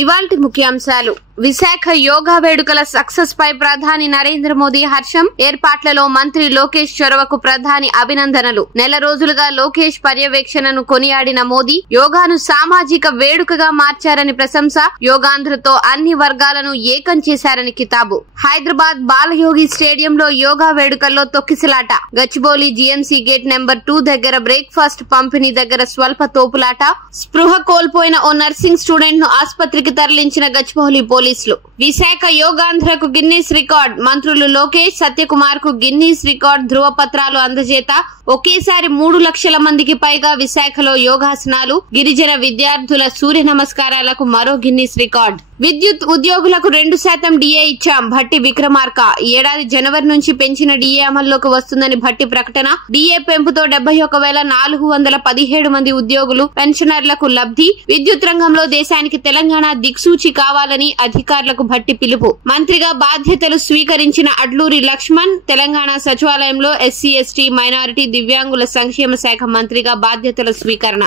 ఇవాల్టి ముఖ్యాంశాలు. విశాఖ యోగా వేడుకల సక్సెస్ పై ప్రధాని నరేంద్ర మోదీ హర్షం. ఏర్పాట్లలో మంత్రి లోకేష్ చొరవకు ప్రధాని అభినందనలు. నెల రోజులుగా లోకేష్ పర్యవేక్షణను కొనియాడిన మోదీ యోగాను సామాజిక వేడుకగా మార్చారని ప్రశంస. యోగాంధ్రతో అన్ని వర్గాలను ఏకం చేశారని కితాబు. హైదరాబాద్ బాలయోగి స్టేడియంలో యోగా వేడుకల్లో తొక్కిసలాట. గచ్చిబౌలి జీఎంసీ గేట్ నెంబర్ 2 దగ్గర బ్రేక్ఫాస్ట్ పంపిణీ దగ్గర స్వల్ప తోపులాట. స్పృహ కోల్పోయిన ఓ నర్సింగ్ స్టూడెంట్ ను ఆసుపత్రికి తరలించిన గచ్చిబౌలి పోలీసులు. విశాఖ యోగాంధ్రకు గిన్నీస్ రికార్డ్. మంత్రులు లోకేష్, సత్యకుమార్ కు గిన్నీస్ రికార్డ్ ధృవపత్రాలు అందజేత. ఒకేసారి 3 లక్షల మందికి పైగా విశాఖలో యోగాసనాలు. గిరిజన విద్యార్థుల సూర్య నమస్కారాలకు మరో గిన్నీస్ రికార్డ్. విద్యుత్ ఉద్యోగులకు 2% డిఏ ఇచ్చాం. భట్టి విక్రమార్క. ఏడాది జనవరి నుంచి పెంచిన డిఏ అమల్లోకి వస్తుందని భట్టి ప్రకటన. డిఏ పెంపుతో 71,417 మంది ఉద్యోగులు, పెన్షనర్లకు లబ్ధి. విద్యుత్ రంగంలో దేశానికి తెలంగాణ దిక్సూచి కావాలని అధికారులకు భట్టి పిలుపు. మంత్రిగా బాధ్యతలు స్వీకరించిన అడ్లూరి లక్ష్మణ్. తెలంగాణ సచివాలయంలో ఎస్సీ, ఎస్టీ, మైనారిటీ, దివ్యాంగుల సంక్షేమ శాఖ మంత్రిగా బాధ్యతల స్వీకరణ.